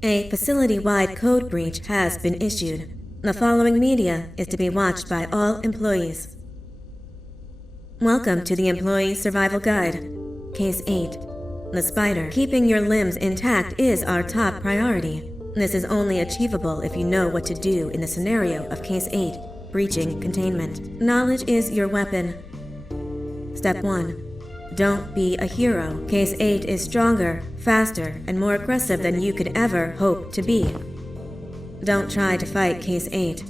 A facility-wide code breach has been issued. The following media is to be watched by all employees. Welcome to the Employee Survival Guide. Case 8. The spider. Keeping your limbs intact is our top priority. This is only achievable if you know what to do in the scenario of Case 8, breaching containment. Knowledge is your weapon. Step 1. Don't be a hero. Case 8 is stronger, faster, and more aggressive than you could ever hope to be. Don't try to fight Case 8.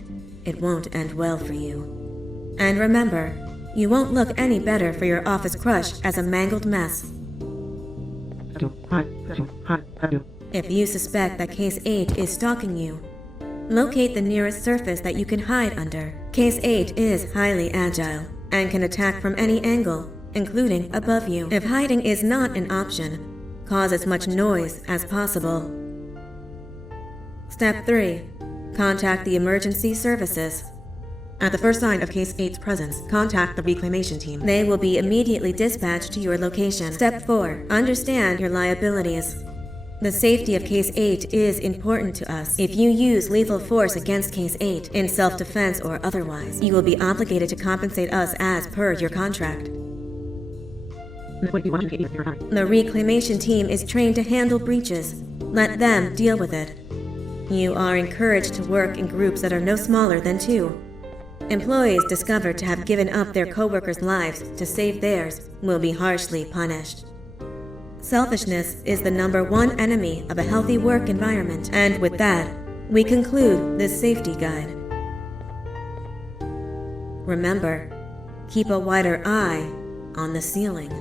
It won't end well for you. And remember, you won't look any better for your office crush as a mangled mess. If you suspect that Case 8 is stalking you, locate the nearest surface that you can hide under. Case 8 is highly agile and can attack from any angle, including above you. If hiding is not an option, cause as much noise as possible. Step 3. Contact the emergency services. At the first sign of Case 8's presence, contact the reclamation team. They will be immediately dispatched to your location. Step 4. Understand your liabilities. The safety of Case 8 is important to us. If you use lethal force against Case 8, in self-defense or otherwise, you will be obligated to compensate us as per your contract. The reclamation team is trained to handle breaches. Let them deal with it. You are encouraged to work in groups that are no smaller than 2. Employees discovered to have given up their coworkers' lives to save theirs will be harshly punished. Selfishness is the #1 enemy of a healthy work environment, and with that, we conclude this safety guide. Remember, keep a wider eye on the ceiling.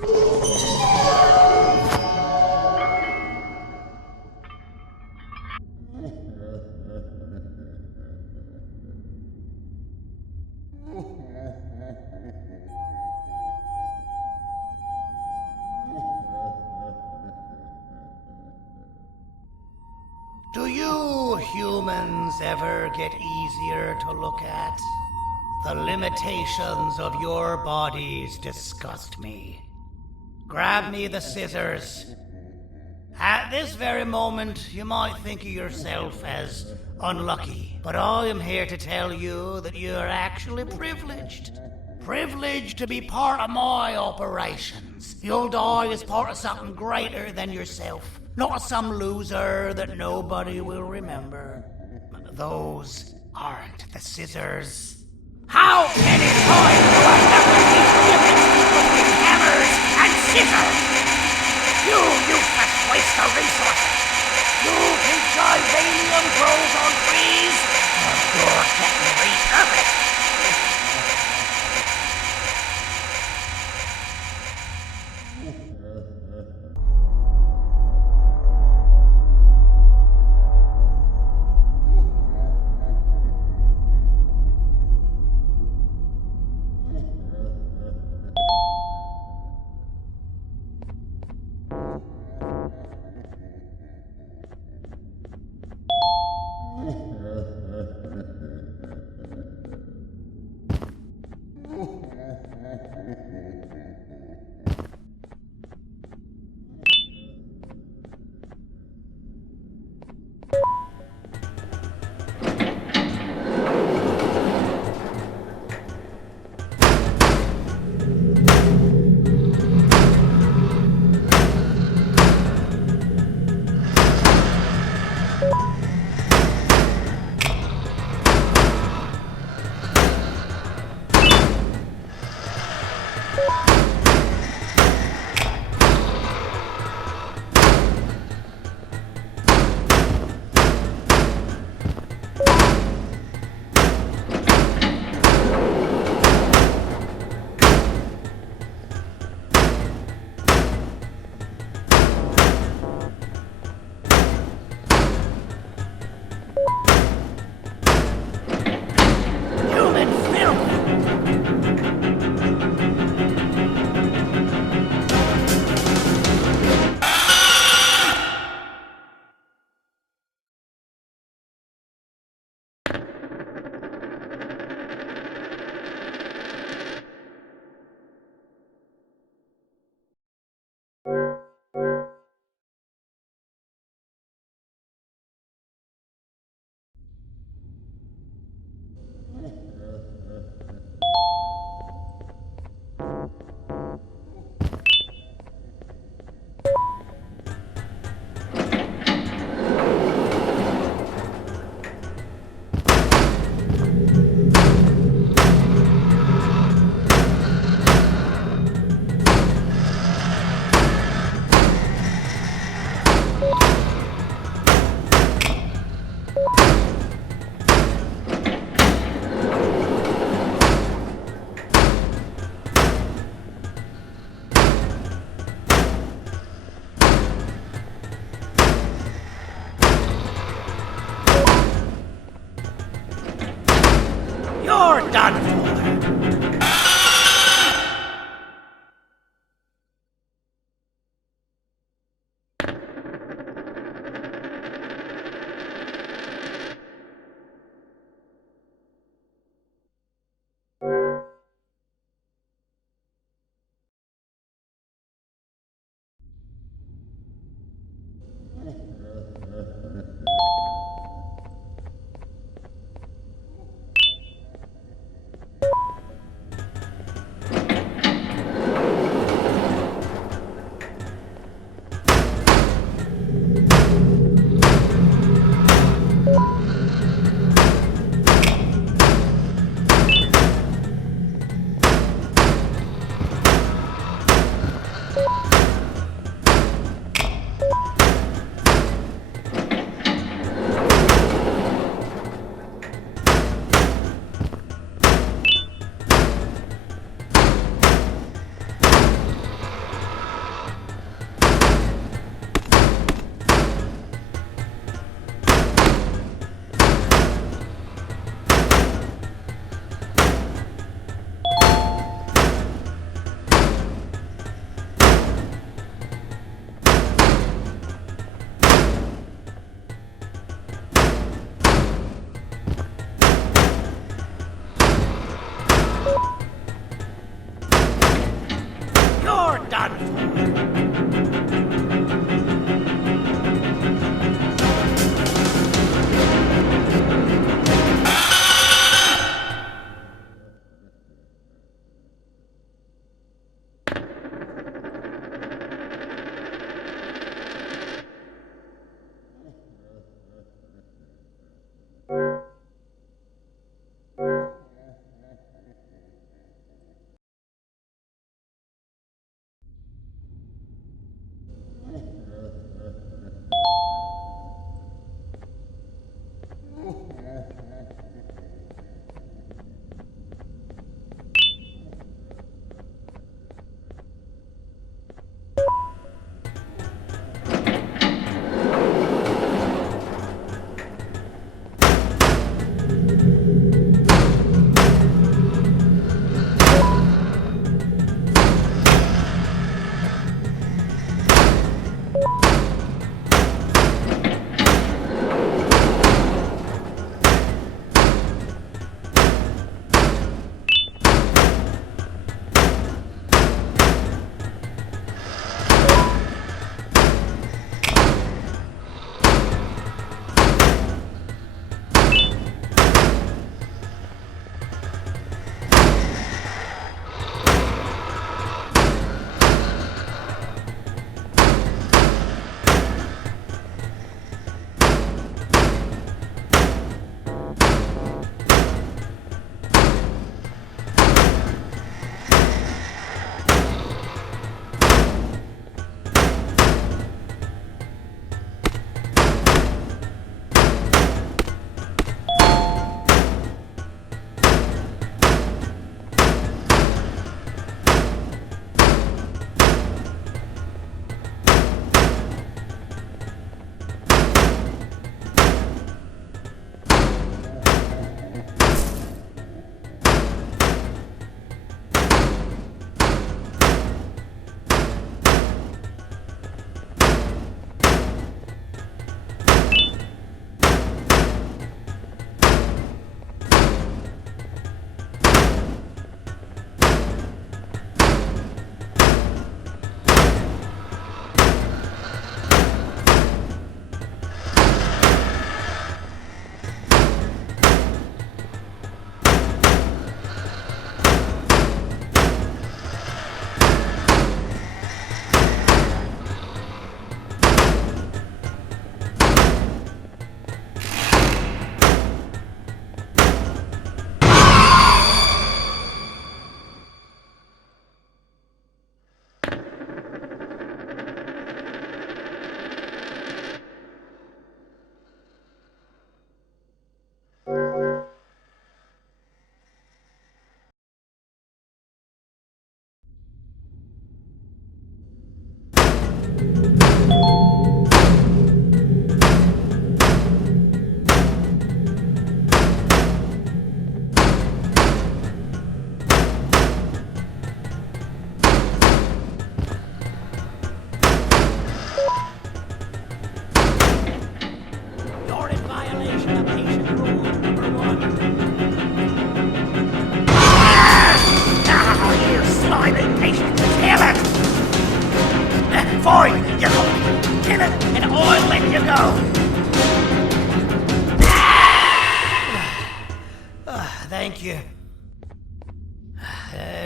Do you humans ever get easier to look at? The limitations of your bodies disgust me. Grab me the scissors. At this very moment, you might think of yourself as unlucky, but I am here to tell you that you are actually privileged. Privileged to be part of my operations. You'll die as part of something greater than yourself, not as some loser that nobody will remember. Those aren't the scissors. How many times do I have to teach the difference between hammers and scissors? You useless waste of resources! You think Givanium grows on trees? Well, you're getting repurposed!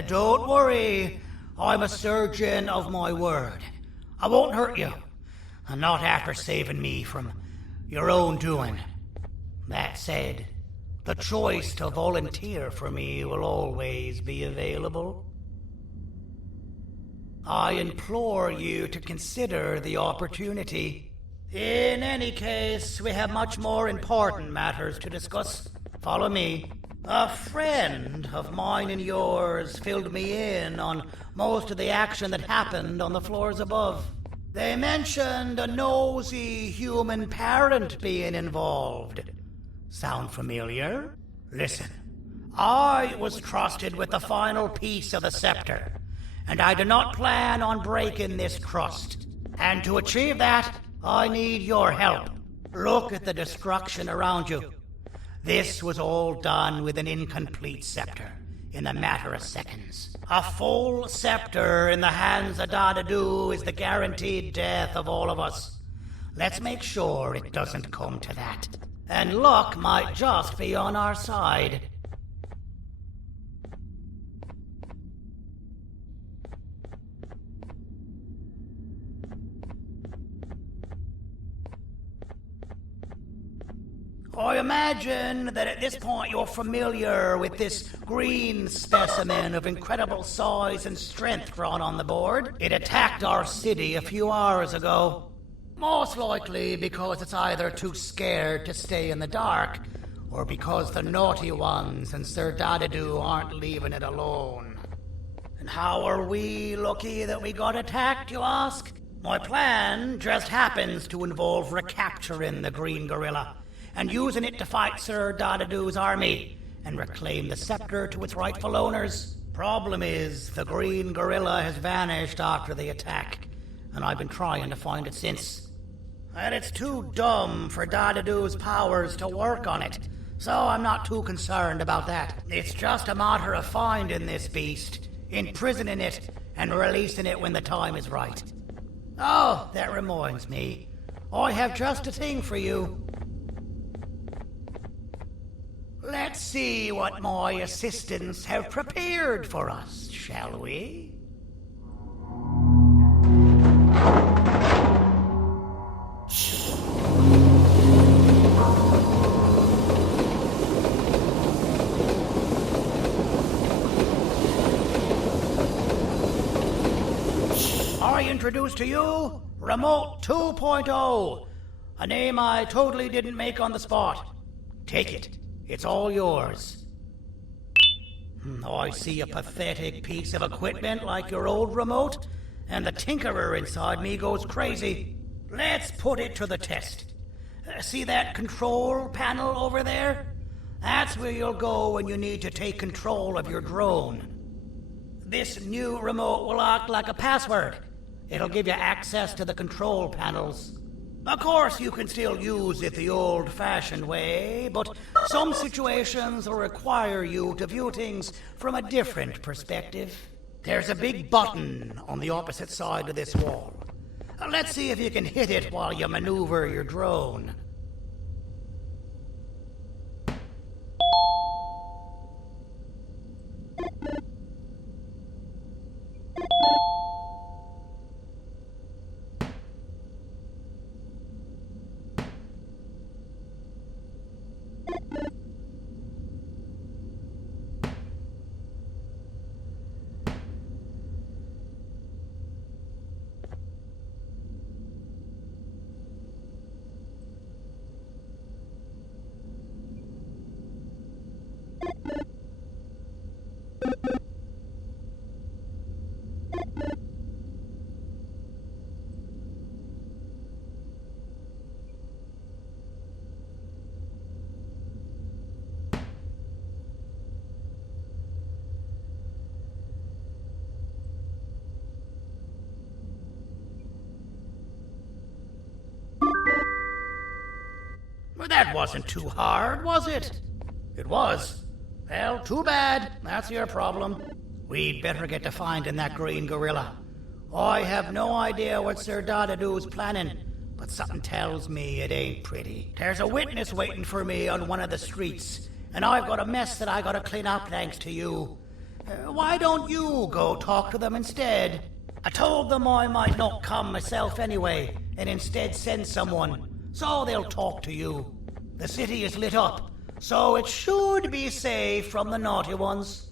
Don't worry. I'm a surgeon of my word. I won't hurt you. And not after saving me from your own doing. That said, the choice to volunteer for me will always be available. I implore you to consider the opportunity. In any case, we have much more important matters to discuss. Follow me. A friend of mine and yours filled me in on most of the action that happened on the floors above. They mentioned a nosy human parent being involved. Sound familiar? Listen, I was trusted with the final piece of the scepter, and I do not plan on breaking this trust. And to achieve that, I need your help. Look at the destruction around you. This was all done with an incomplete scepter, in a matter of seconds. A full scepter in the hands of Dadadu is the guaranteed death of all of us. Let's make sure it doesn't come to that. And luck might just be on our side. I imagine that at this point you're familiar with this green specimen of incredible size and strength drawn on the board. It attacked our city a few hours ago. Most likely because it's either too scared to stay in the dark, or because the naughty ones and Sir Dadadu aren't leaving it alone. And how are we lucky that we got attacked, you ask? My plan just happens to involve recapturing the green gorilla and using it to fight Sir Dadadu's army and reclaim the scepter to its rightful owners. Problem is, the green gorilla has vanished after the attack, and I've been trying to find it since. And it's too dumb for Dadadu's powers to work on it, so I'm not too concerned about that. It's just a matter of finding this beast, imprisoning it, and releasing it when the time is right. Oh, that reminds me. I have just a thing for you. Let's see what my assistants have prepared for us, shall we? I introduce to you Remote 2.0, a name I totally didn't make on the spot. Take it. It's all yours. I see a pathetic piece of equipment like your old remote, and the tinkerer inside me goes crazy. Let's put it to the test. See that control panel over there? That's where you'll go when you need to take control of your drone. This new remote will act like a password. It'll give you access to the control panels. Of course, you can still use it the old-fashioned way, but some situations will require you to view things from a different perspective. There's a big button on the opposite side of this wall. Let's see if you can hit it while you maneuver your drone. Well, that wasn't too hard, was it? It was. Well, too bad. That's your problem. We'd better get to finding that green gorilla. I have no idea what Sir Dadadu's planning, but something tells me it ain't pretty. There's a witness waiting for me on one of the streets, and I've got a mess that I gotta clean up thanks to you. Why don't you go talk to them instead? I told them I might not come myself anyway, and instead send someone, so they'll talk to you. The city is lit up, so it should be safe from the naughty ones.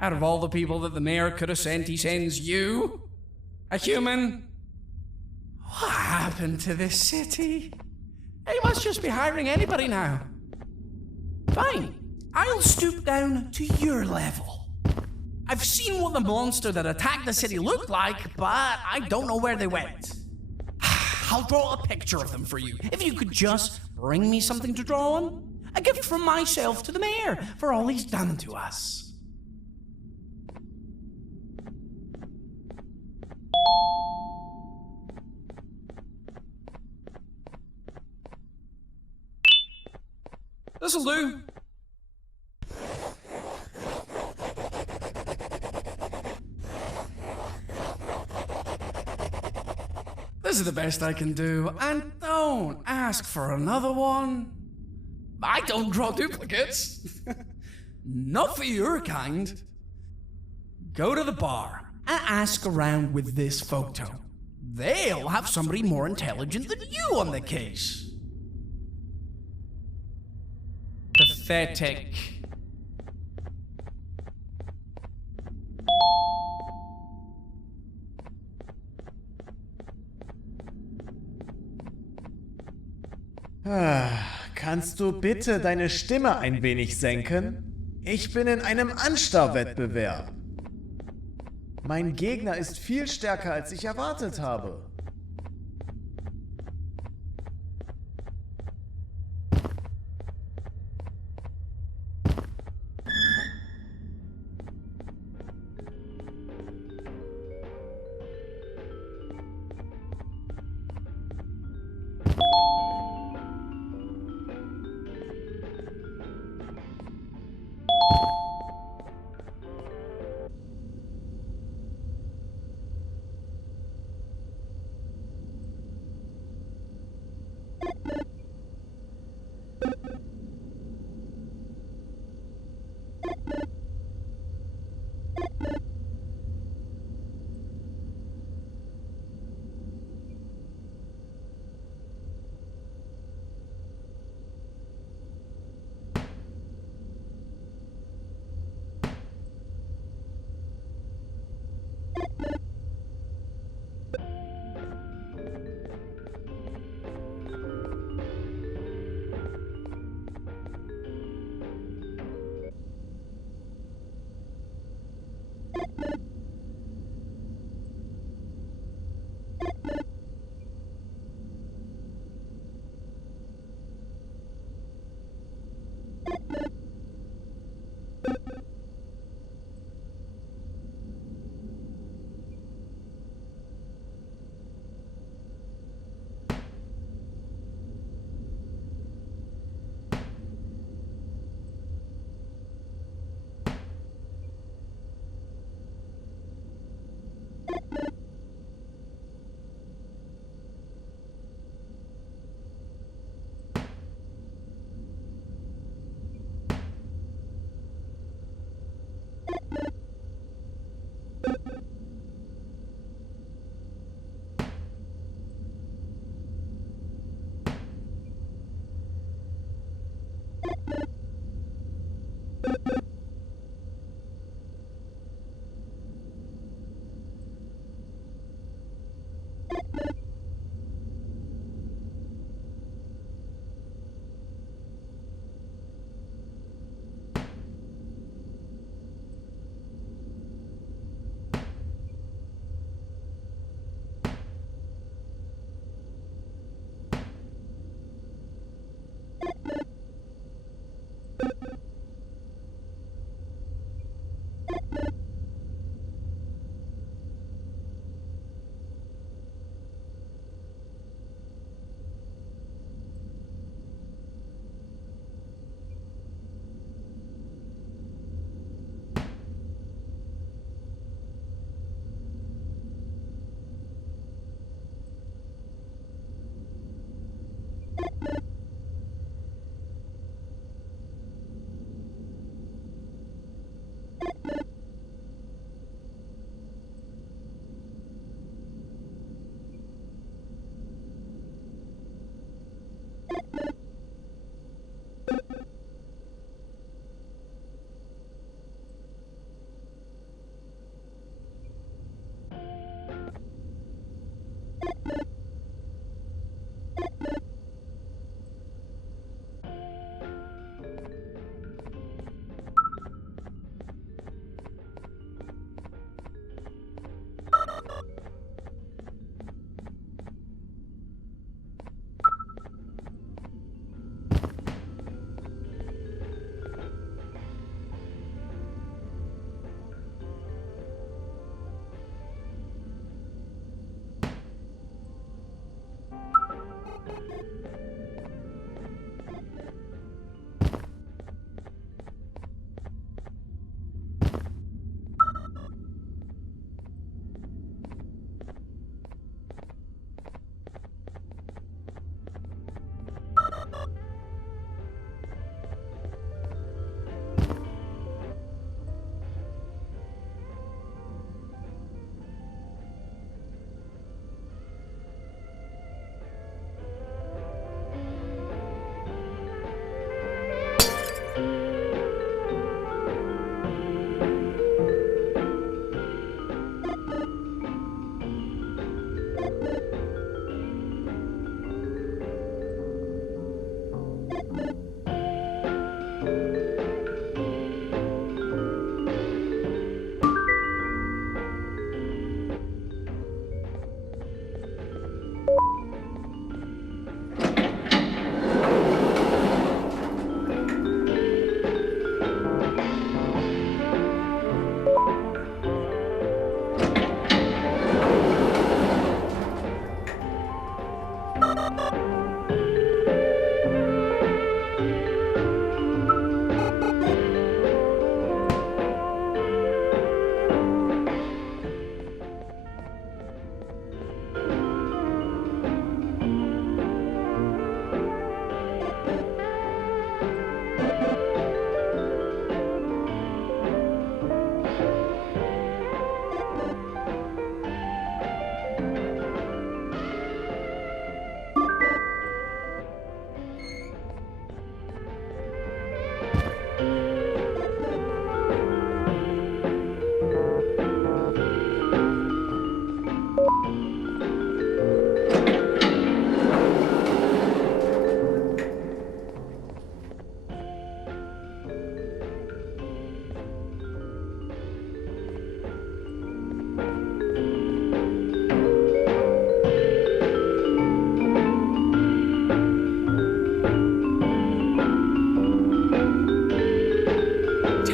Out of all the people that the mayor could have sent, he sends you? A human? What happened to this city? He must just be hiring anybody now. Fine, I'll stoop down to your level. I've seen what the monster that attacked the city looked like, but I don't know where they went. I'll draw a picture of them for you, if you could just bring me something to draw on. A gift from myself to the mayor for all he's done to us. This'll do. This is the best I can do, and don't ask for another one. I don't draw duplicates. Not for your kind. Go to the bar and ask around with this photo. They'll have somebody more intelligent than you on the case. Pathetic. Kannst du bitte deine Stimme ein wenig senken? Ich bin in einem Anstarrwettbewerb. Mein Gegner ist viel stärker, als ich erwartet habe.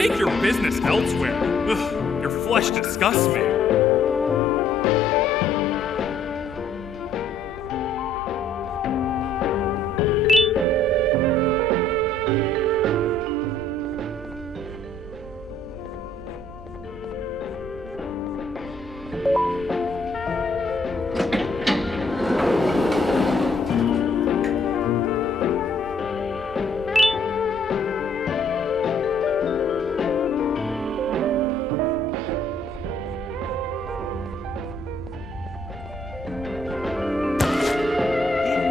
Take your business elsewhere. Ugh, your flesh disgusts me.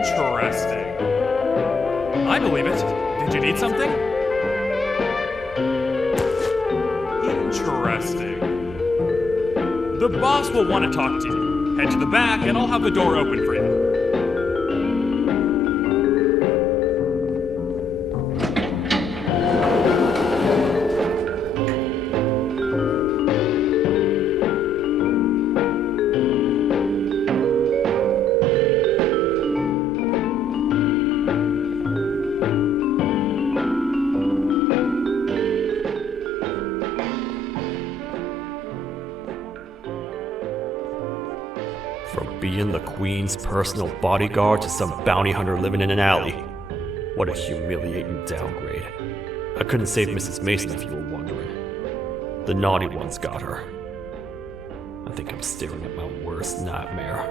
Interesting. I believe it. Did you need something? Interesting. The boss will want to talk to you. Head to the back and I'll have the door open for you. From being the Queen's personal bodyguard to some bounty hunter living in an alley. What a humiliating downgrade. I couldn't save Mrs. Mason if you were wondering. The naughty ones got her. I think I'm staring at my worst nightmare.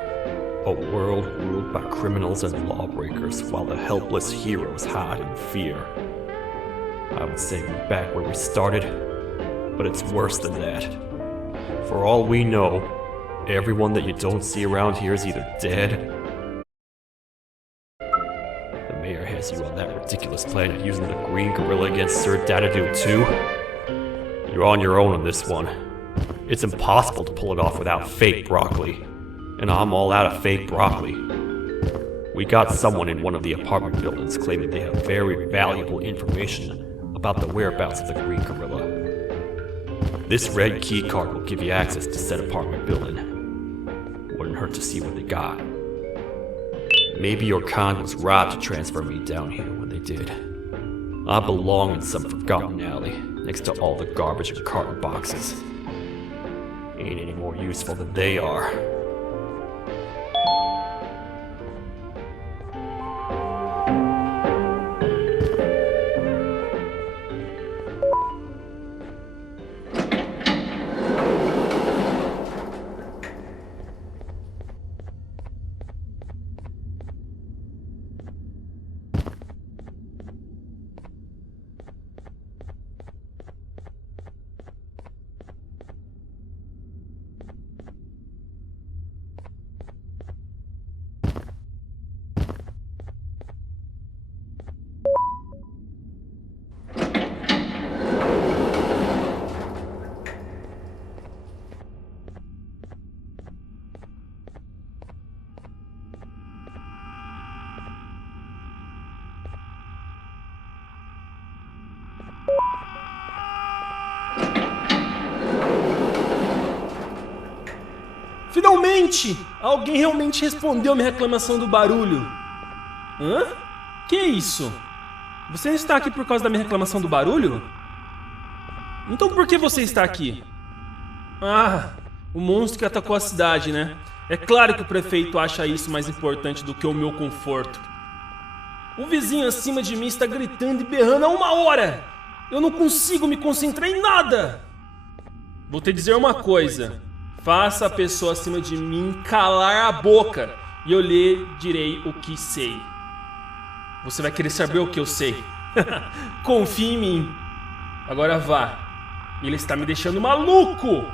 A world ruled by criminals and lawbreakers while the helpless heroes hide in fear. I would say we're back where we started, but it's worse than that. For all we know, everyone that you don't see around here is either dead. The mayor has you on that ridiculous plan of using the green gorilla against Sir Dadadoo too. You're on your own on this one. It's impossible to pull it off without fake broccoli. And I'm all out of fake broccoli. We got someone in one of the apartment buildings claiming they have very valuable information about the whereabouts of the green gorilla. This red key card will give you access to said apartment building. Wouldn't hurt to see what they got. Maybe your con was right to transfer me down here when they did. I belong in some forgotten alley, next to all the garbage and carton boxes. Ain't any more useful than they are. Finalmente! Alguém realmente respondeu minha reclamação do barulho. Hã? Que isso? Você está aqui por causa da minha reclamação do barulho? Então por que você está aqui? Ah, o monstro que atacou a cidade, né? É claro que o prefeito acha isso mais importante do que o meu conforto. O vizinho acima de mim está gritando e berrando há 1 hora! Eu não consigo me concentrar em nada! Vou te dizer uma coisa. Faça a pessoa acima de mim calar a boca e eu lhe direi o que sei. Você vai querer saber o que eu sei. Confie em mim. Agora vá. Ele está me deixando maluco!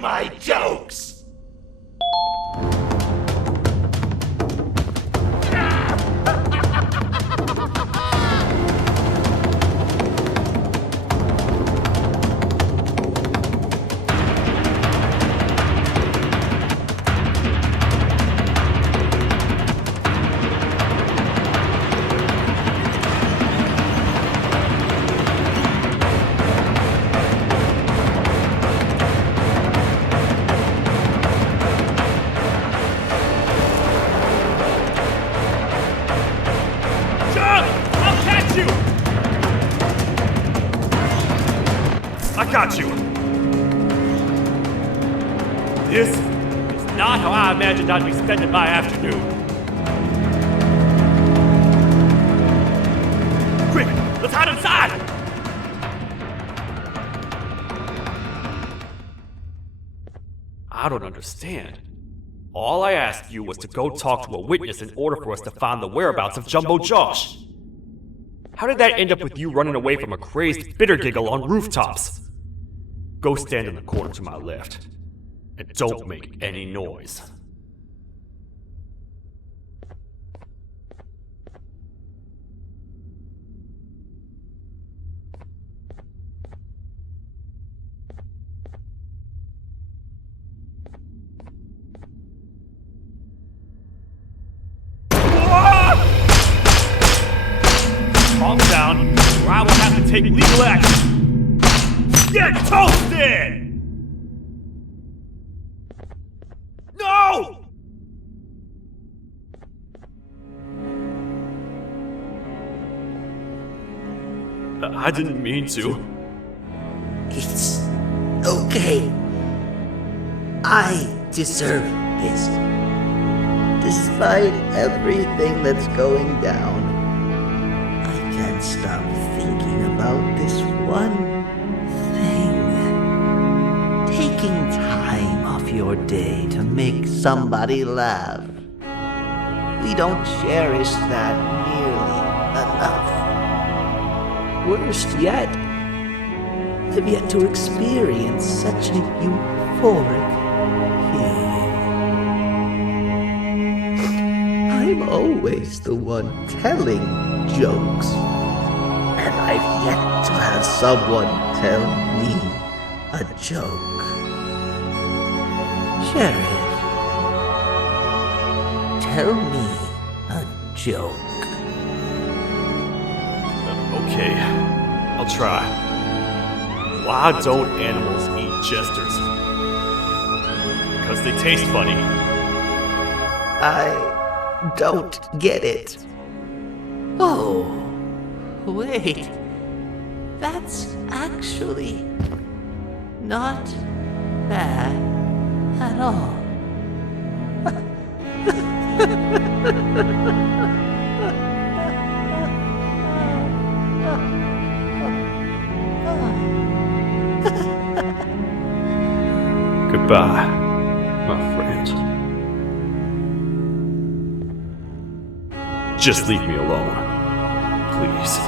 stealing my jokes! I got you! This is not how I imagined I'd be spending my afternoon. Quick, let's hide inside! I don't understand. All I asked you was to go talk to a witness in order for us to find the whereabouts of Jumbo Josh. How did that end up with you running away from a crazed bitter giggle on rooftops? Go stand in the corner to my left, and don't make any noise. Calm down, or I will have to take legal action. Get toasted! No! I didn't mean to. It's okay. I deserve this. Despite everything that's going down, I can't stop thinking about this one thing. Taking time off your day to make somebody laugh. We don't cherish that nearly enough. Worst yet, I've yet to experience such a euphoric feeling. I'm always the one telling jokes, and I've yet to have someone tell me a joke. Sheriff, tell me a joke. Okay, I'll try. Why don't animals eat jesters? Because they taste funny. I don't get it. Oh, wait. That's actually not bad at all. Goodbye, my friend. Just leave me alone, please.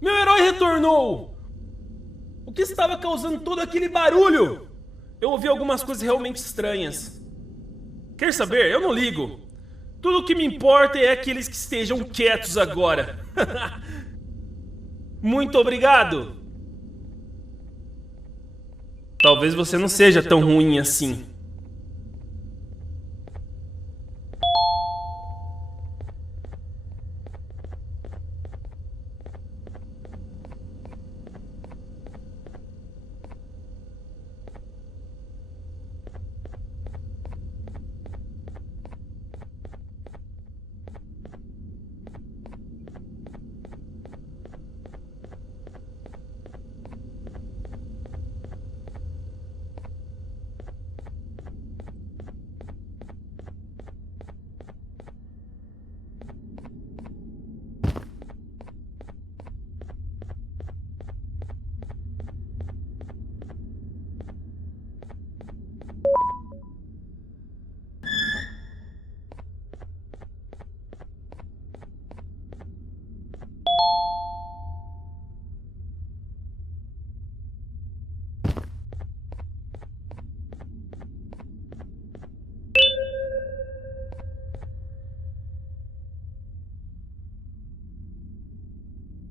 Meu herói retornou! O que estava causando todo aquele barulho? Eu ouvi algumas coisas realmente estranhas. Quer saber? Eu não ligo. Tudo o que me importa é aqueles que estejam quietos agora. Muito obrigado! Talvez você não seja tão ruim assim.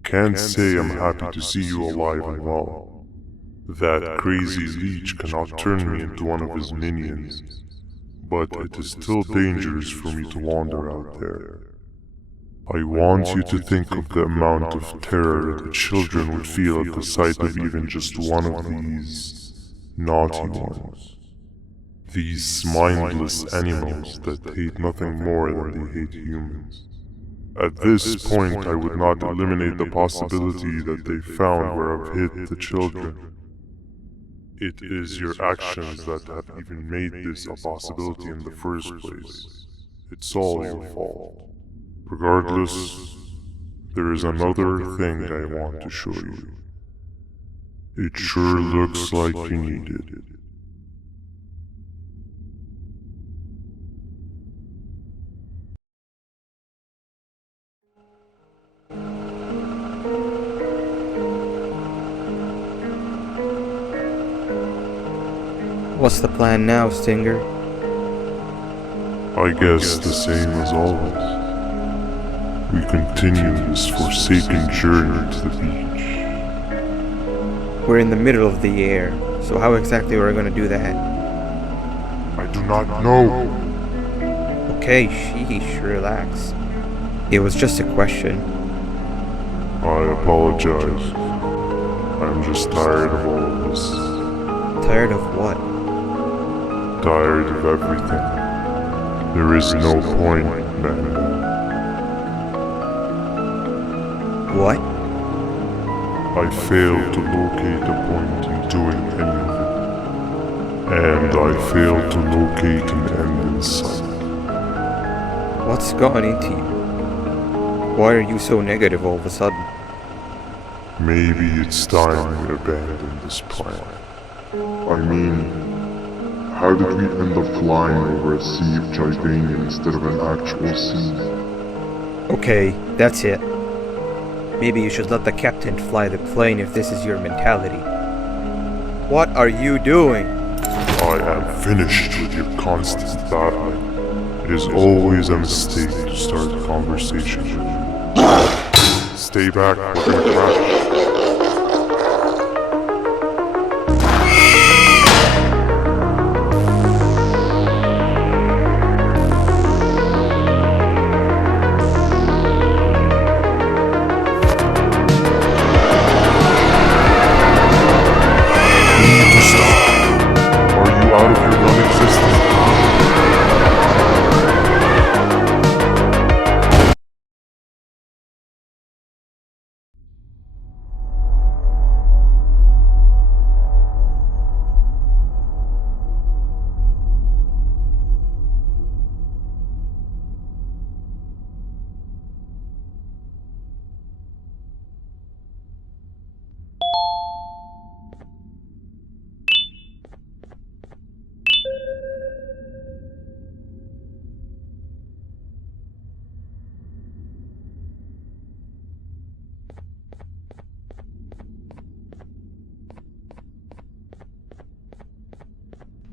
Can't say I'm happy to see you alive and well. That crazy leech cannot turn me into one of his minions, but it is still dangerous for me to wander out there. I want you to think of the amount of terror the children would feel at the sight of even just one of these naughty ones. These mindless animals that hate nothing more than they hate humans. At this point, I would not eliminate the possibility that they found where I've hid the children. It is your actions that have even made this a possibility in the first place. It's all your fault. Regardless, there is another thing I want to show you. It sure looks like you need it. What's the plan now, Stinger? I guess the same as always. We continue this forsaken journey to the beach. We're in the middle of the air, so how exactly are we going to do that? I do not know. Okay, sheesh, relax. It was just a question. I apologize. I'm just tired of all of this. Tired of what? Tired of everything. There is no point, Banban. What? I failed to locate a point in doing anything. And I failed to locate an end in sight. What's gotten into you? Why are you so negative all of a sudden? Maybe it's time we abandon this plan. I mean, how did we end up flying over a sea of Jivania instead of an actual sea? Okay, that's it. Maybe you should let the captain fly the plane if this is your mentality. What are you doing? I am finished with your constant battling. It is always a mistake to start a conversation with you. Stay back, we're gonna crash.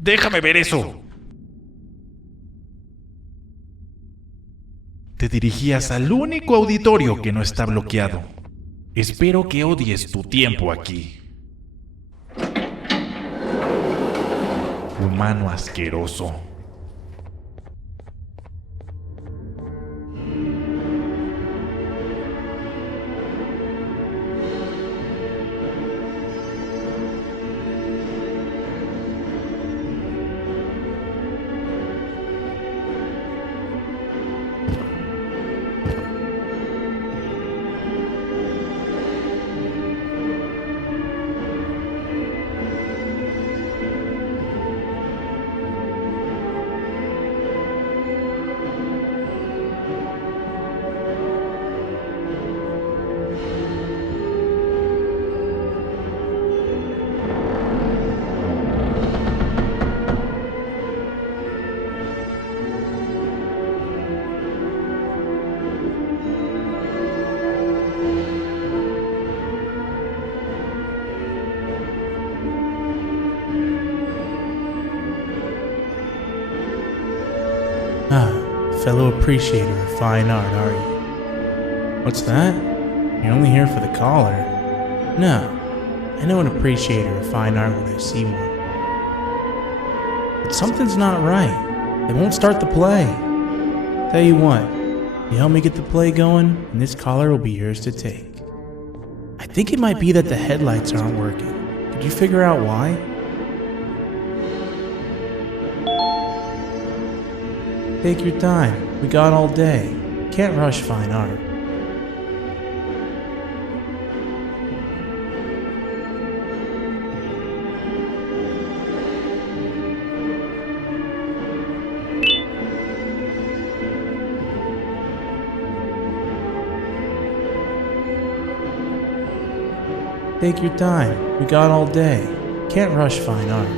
Déjame ver eso. Te dirigías al único auditorio que no está bloqueado. Espero que odies tu tiempo aquí. Humano asqueroso. Fellow appreciator of fine art, are you? What's that? You're only here for the collar? No. I know an appreciator of fine art when I see one. But something's not right. They won't start the play. Tell you what, you help me get the play going, and this collar will be yours to take. I think it might be that the headlights aren't working. Could you figure out why? Take your time. We got all day. Can't rush fine art. Take your time. We got all day. Can't rush fine art.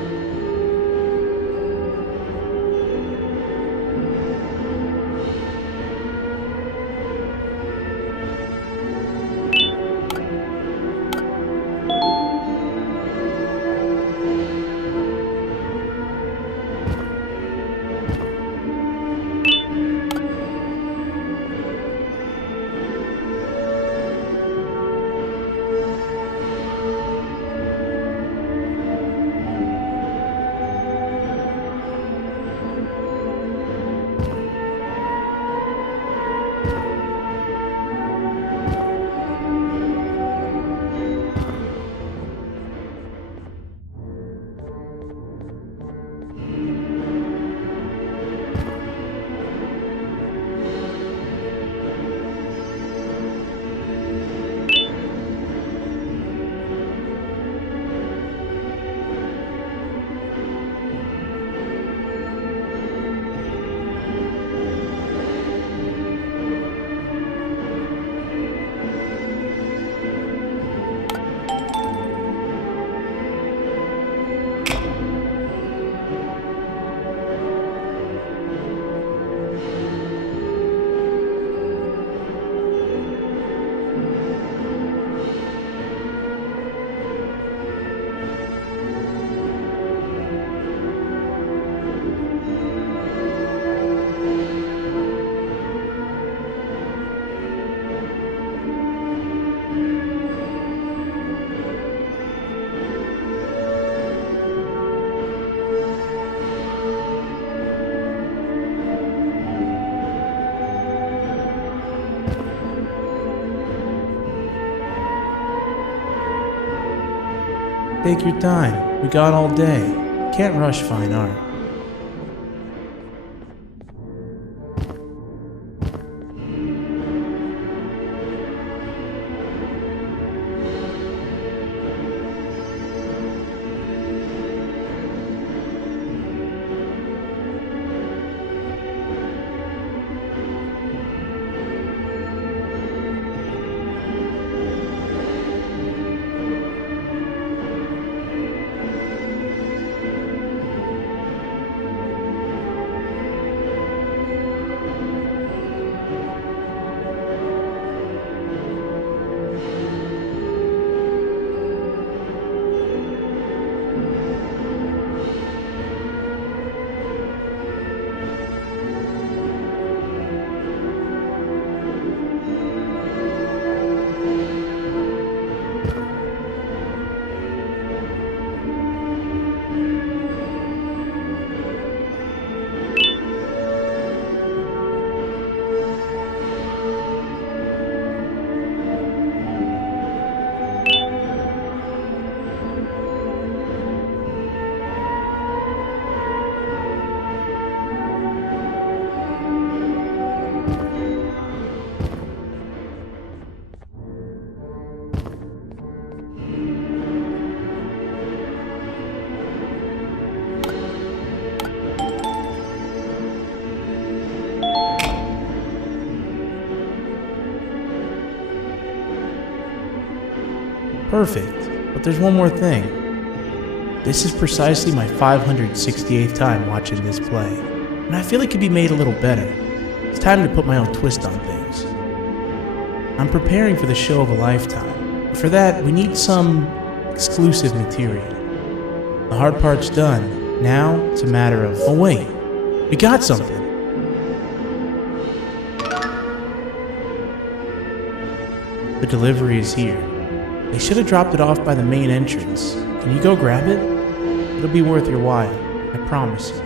Take your time. We got all day. Can't rush fine art. Perfect, but there's one more thing. This is precisely my 568th time watching this play, and I feel it could be made a little better. It's time to put my own twist on things. I'm preparing for the show of a lifetime. For that, we need some exclusive material. The hard part's done. Now, it's a matter of... Oh wait, we got something. The delivery is here. They should have dropped it off by the main entrance. Can you go grab it? It'll be worth your while, I promise you.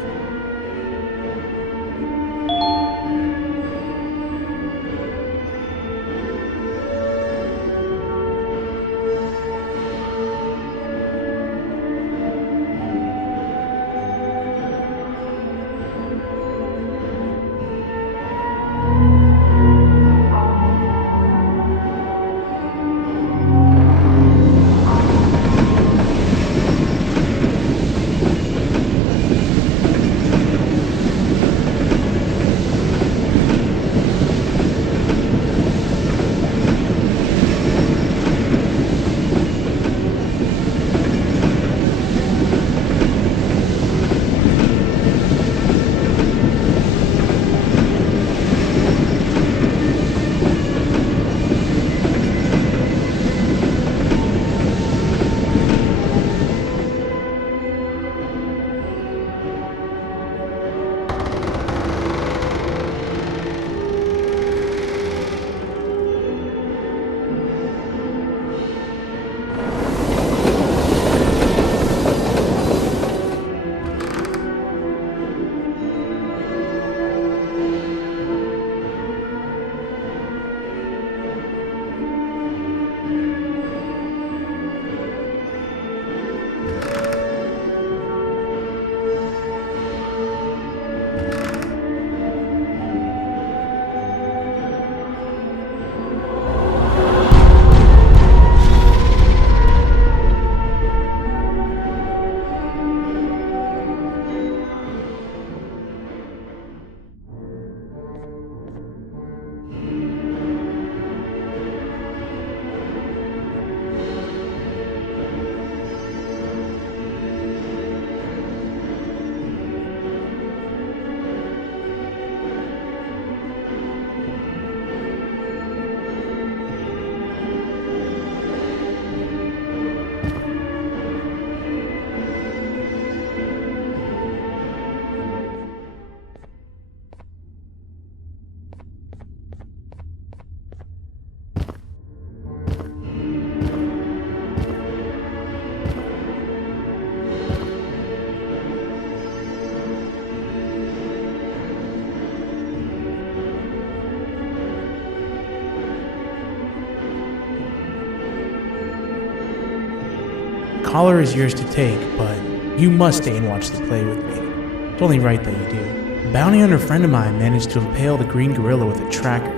Collar is yours to take, but you must stay and watch the play with me. It's only right that you do. A bounty hunter friend of mine managed to impale the green gorilla with a tracker.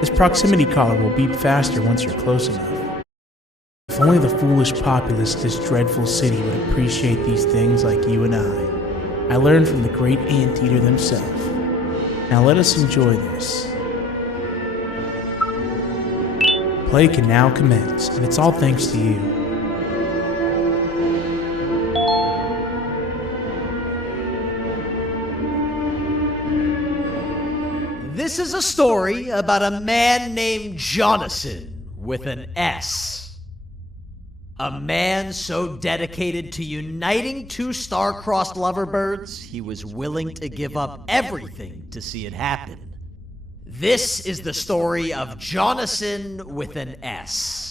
This proximity collar will beep faster once you're close enough. If only the foolish populace of this dreadful city would appreciate these things like you and I. I learned from the great anteater themselves. Now let us enjoy this. Play can now commence, and it's all thanks to you. This is a story about a man named Jonathan with an S. A man so dedicated to uniting two star-crossed loverbirds, he was willing to give up everything to see it happen. This is the story of Jonathan with an S.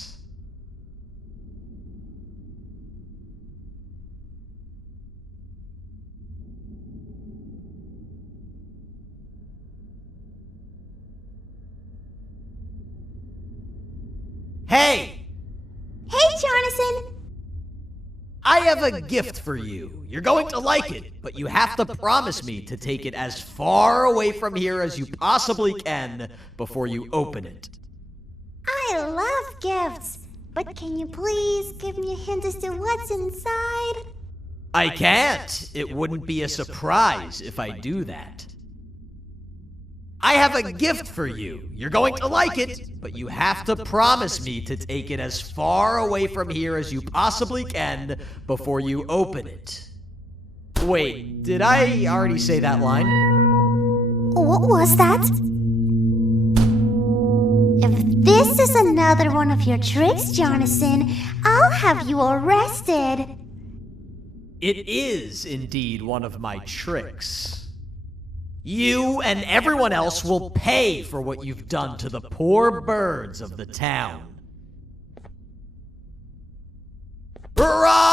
Hey! Hey, Jonathan! I have a gift for you. You're going to like it, but you have to promise me to take it as far away from here as you possibly can before you open it. I love gifts, but can you please give me a hint as to what's inside? I can't. It wouldn't be a surprise if I do that. I have a gift for you. You're going to like it, but you have to promise me to take it as far away from here as you possibly can before you open it. Wait, did I already say that line? What was that? If this is another one of your tricks, Jonathan, I'll have you arrested. It is indeed one of my tricks. You and everyone else will pay for what you've done to the poor birds of the town. Run!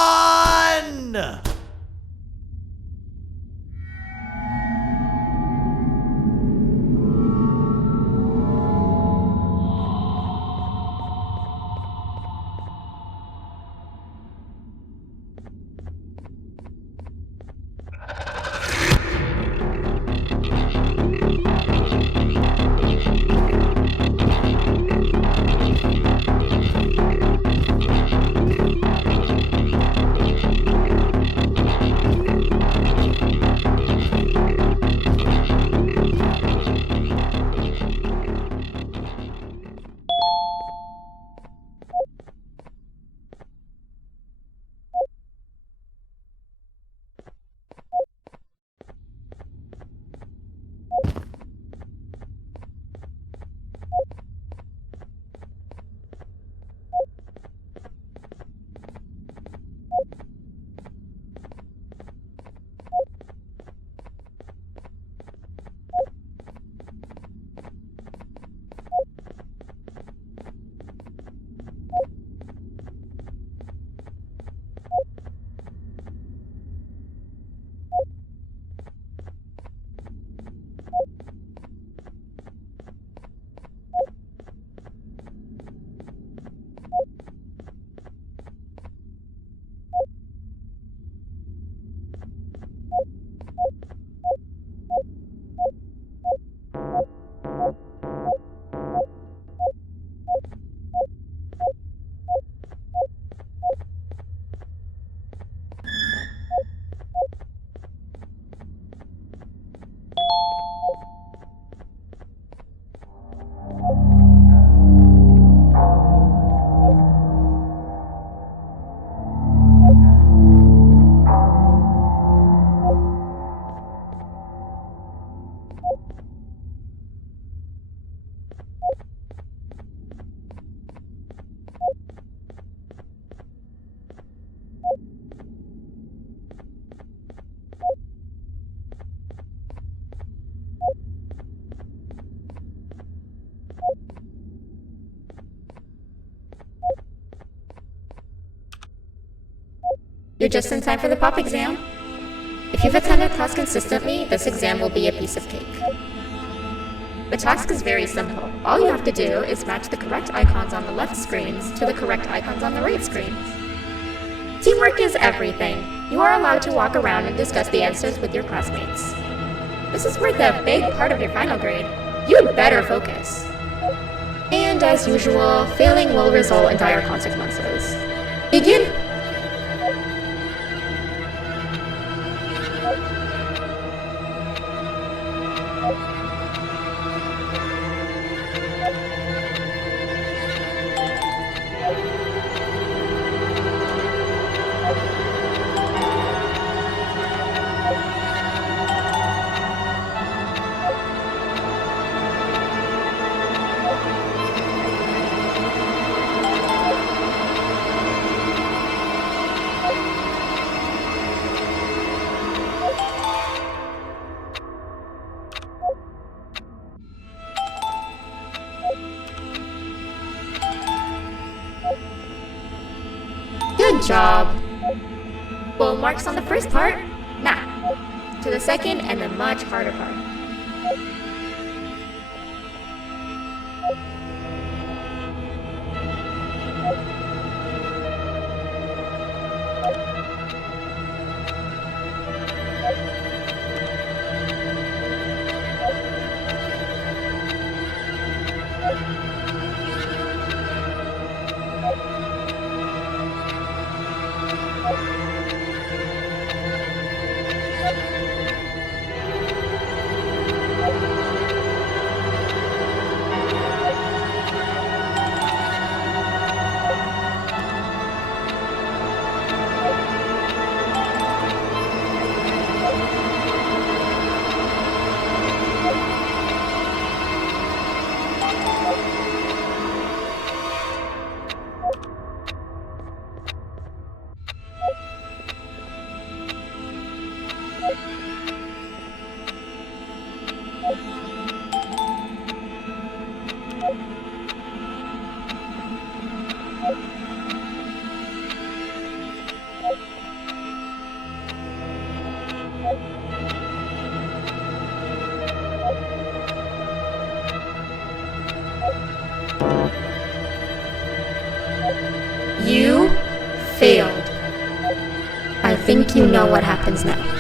You're just in time for the pop exam. If you've attended class consistently, this exam will be a piece of cake. The task is very simple. All you have to do is match the correct icons on the left screens to the correct icons on the right screens. Teamwork is everything. You are allowed to walk around and discuss the answers with your classmates. This is worth a big part of your final grade. You'd better focus. And as usual, failing will result in dire consequences. Begin! Good job! Full marks on the first part? Now, to the second and the much harder part. You failed. I think you know what happens now.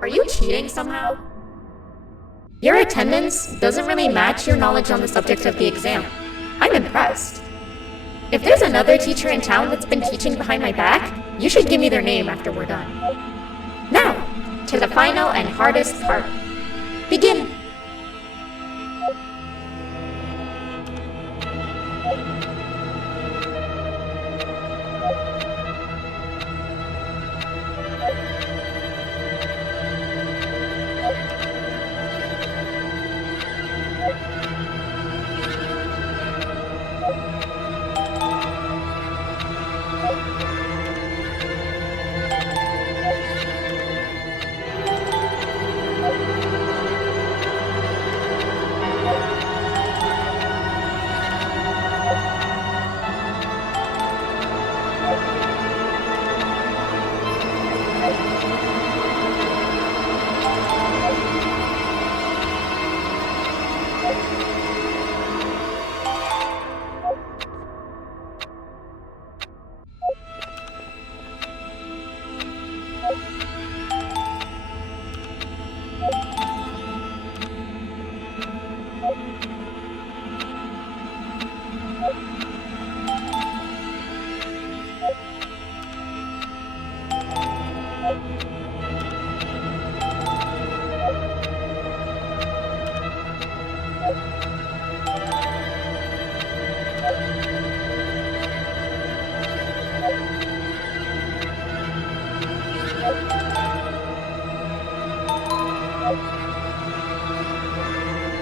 Are you cheating somehow? Your attendance doesn't really match your knowledge on the subject of the exam. I'm impressed. If there's another teacher in town that's been teaching behind my back, you should give me their name after we're done. Now, to the final and hardest part. Begin!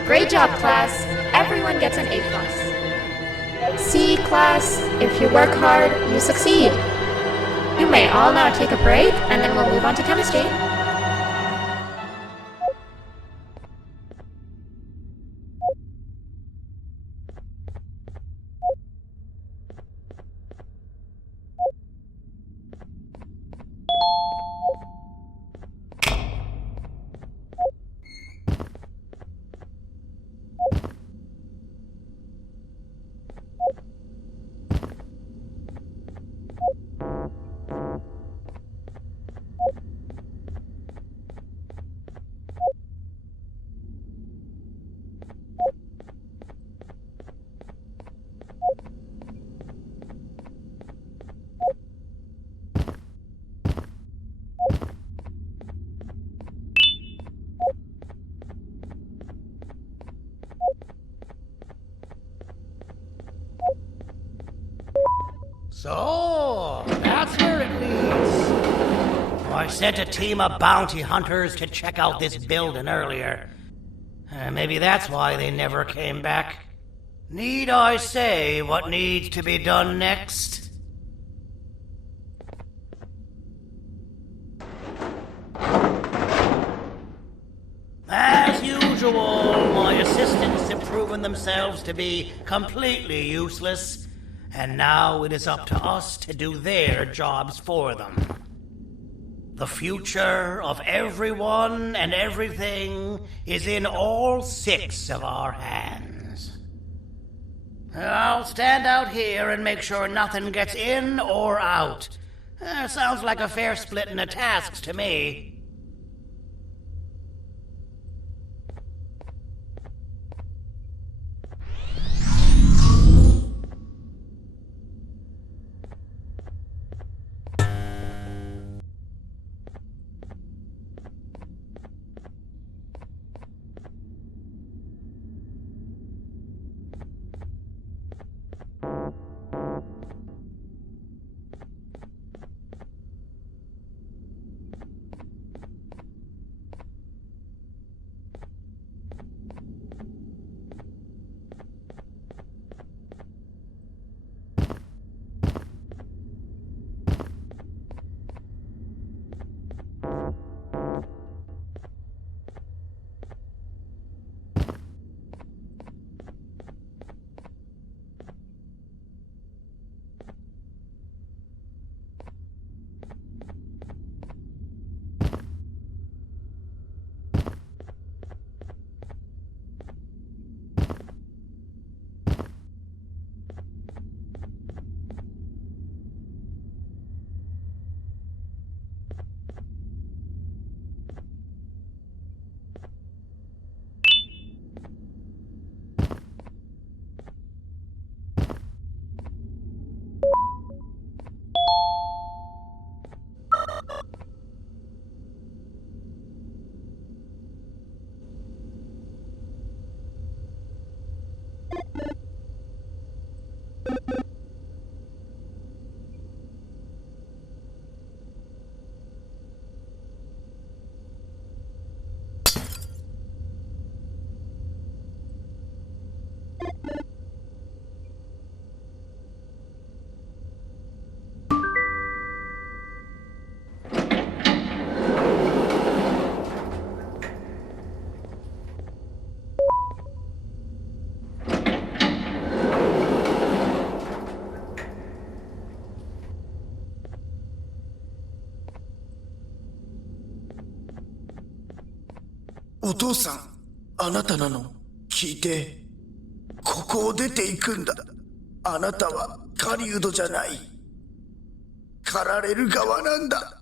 Great job, class. Everyone gets an A+. See, class, if you work hard, you succeed. You may all now take a break, and then we'll move on to chemistry. So, that's where it leads. I sent a team of bounty hunters to check out this building earlier. Maybe that's why they never came back. Need I say what needs to be done next? As usual, my assistants have proven themselves to be completely useless, and now it is up to us to do their jobs for them. The future of everyone and everything is in all 6 of our hands. I'll stand out here and make sure nothing gets in or out. Sounds like a fair splitting of tasks to me.「お父さん、あなたなの？聞いて。ここを出ていくんだ。あなたは狩人じゃない。狩られる側なんだ。」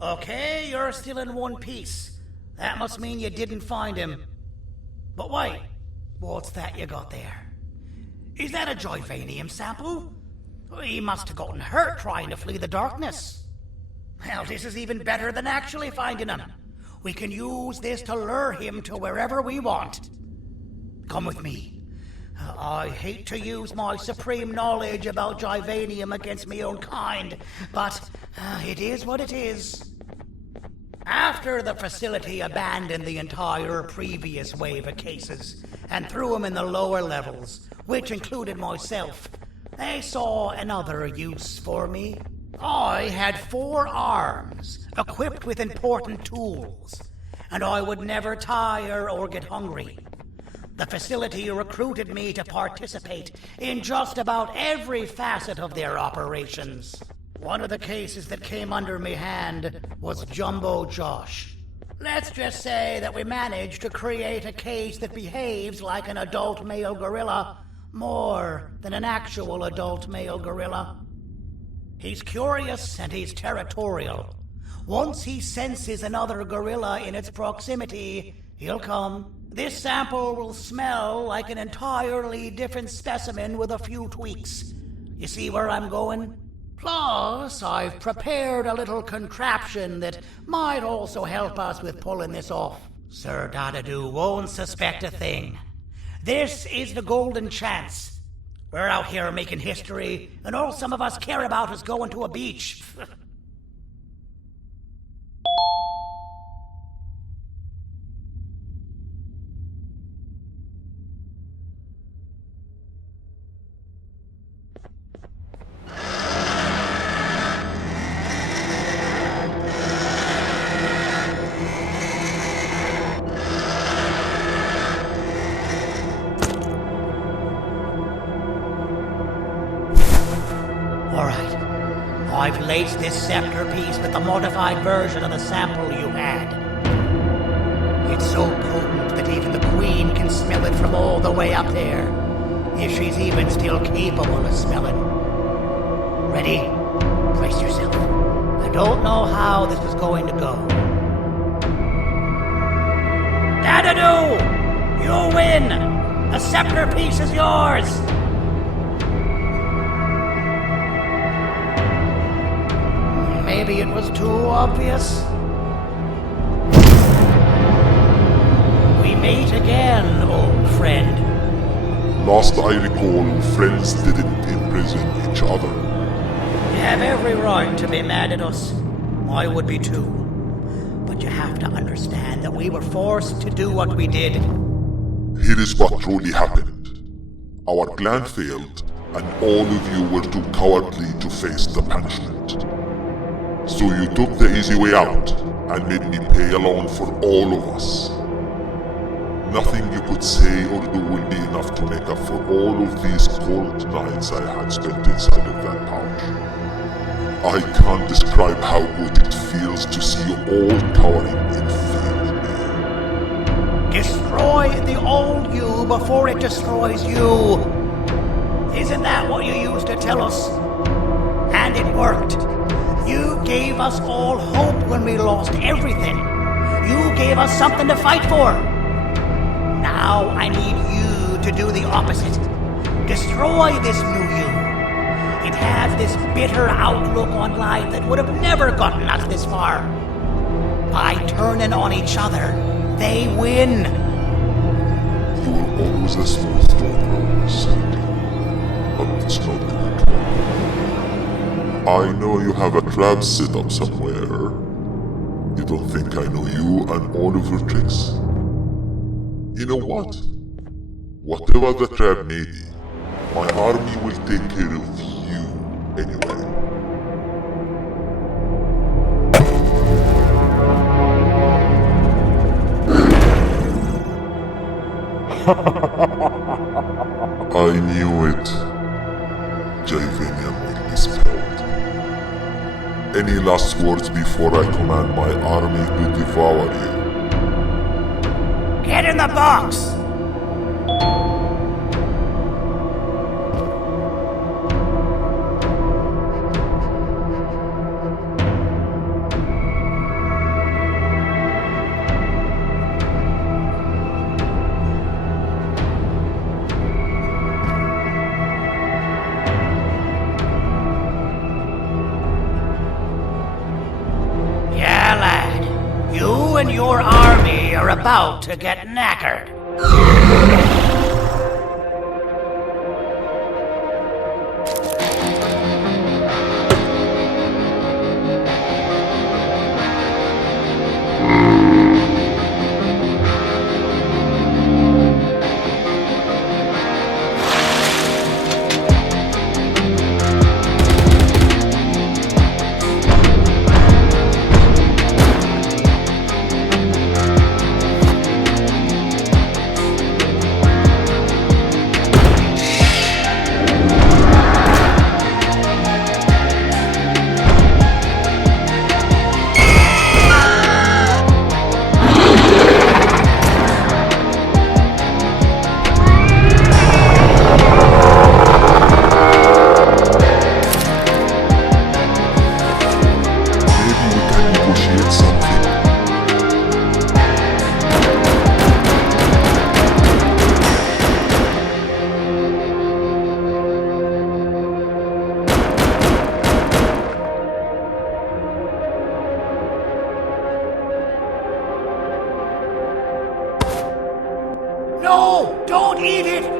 Okay, you're still in one piece. That must mean you didn't find him. But wait, what's that you got there? Is that a Joyvanium sample? He must have gotten hurt trying to flee the darkness. Well, this is even better than actually finding him. We can use this to lure him to wherever we want. Come with me. I hate to use my supreme knowledge about Joyvanium against my own kind, but it is what it is. After the facility abandoned the entire previous wave of cases and threw them in the lower levels, which included myself, they saw another use for me. I had 4 arms, equipped with important tools, and I would never tire or get hungry. The facility recruited me to participate in just about every facet of their operations. One of the cases that came under me hand was Jumbo Josh. Let's just say that we managed to create a case that behaves like an adult male gorilla more than an actual adult male gorilla. He's curious and he's territorial. Once he senses another gorilla in its proximity, he'll come. This sample will smell like an entirely different specimen with a few tweaks. You see where I'm going? Plus, I've prepared a little contraption that might also help us with pulling this off. Sir Dadadoo won't suspect a thing. This is the golden chance. We're out here making history, and all some of us care about is going to a beach. Alright, I've laced this scepter piece with the modified version of the sample you had. It's so potent that even the Queen can smell it from all the way up there, if she's even still capable of smelling. Ready? Brace yourself. I don't know how this is going to go. Dadadoo! You win! The scepter piece is yours! Maybe it was too obvious. We meet again, old friend. Last I recall, friends didn't imprison each other. You have every right to be mad at us. I would be too. But you have to understand that we were forced to do what we did. Here is what truly happened. Our clan failed, and all of you were too cowardly to face the punishment. So you took the easy way out, and made me pay alone for all of us. Nothing you could say or do will be enough to make up for all of these cold nights I had spent inside of that pouch. I can't describe how good it feels to see you all cowering in fear of me. Destroy the old you before it destroys you. Isn't that what you used to tell us? And it worked. You gave us all hope when we lost everything. You gave us something to fight for. Now I need you to do the opposite. Destroy this new you. It has this bitter outlook on life that would have never gotten us this far. By turning on each other, they win. You were always a smooth talker, Sandy. But it's not going to work. I know you have a trap set up somewhere. You don't think I know you and all of your tricks? You know what? Whatever the trap may be, my army will take care of you anyway. I knew it. Javanian will be spelled. Any last words before I command my army to devour you? Get in the box! And your army are about to get knackered. No! Don't eat it!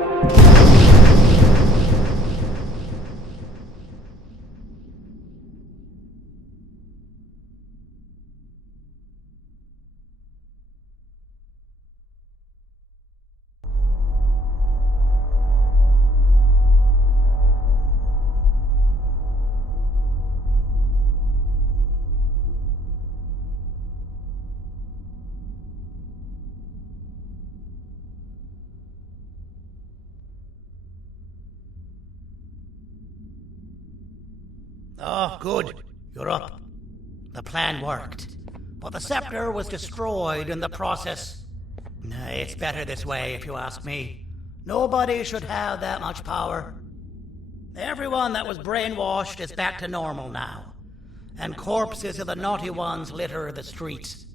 Oh, good. You're up. The plan worked. But the scepter was destroyed in the process. It's better this way, if you ask me. Nobody should have that much power. Everyone that was brainwashed is back to normal now. And corpses of the naughty ones litter the streets.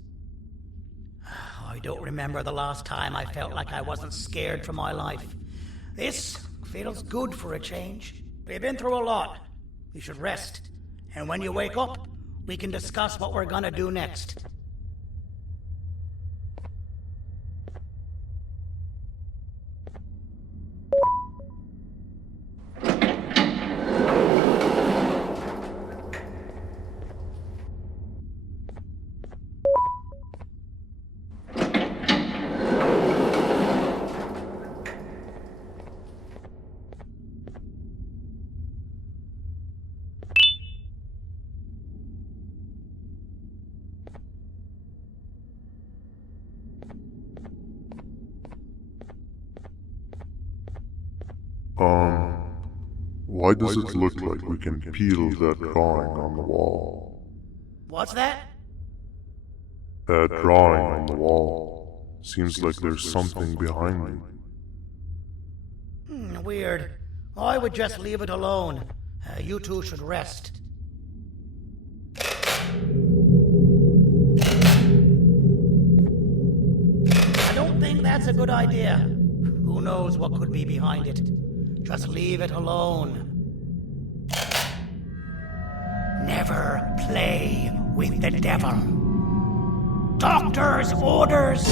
I don't remember the last time I felt like I wasn't scared for my life. This feels good for a change. We've been through a lot. You should rest. And when you wake up, we can discuss what we're gonna do next. Why does it look like we can peel that drawing on the wall? What's that? That drawing on the wall. Seems like there's something behind it. Weird. I would just leave it alone. You two should rest. I don't think that's a good idea. Who knows what could be behind it? Just leave it alone. Never play with the devil. Doctor's orders!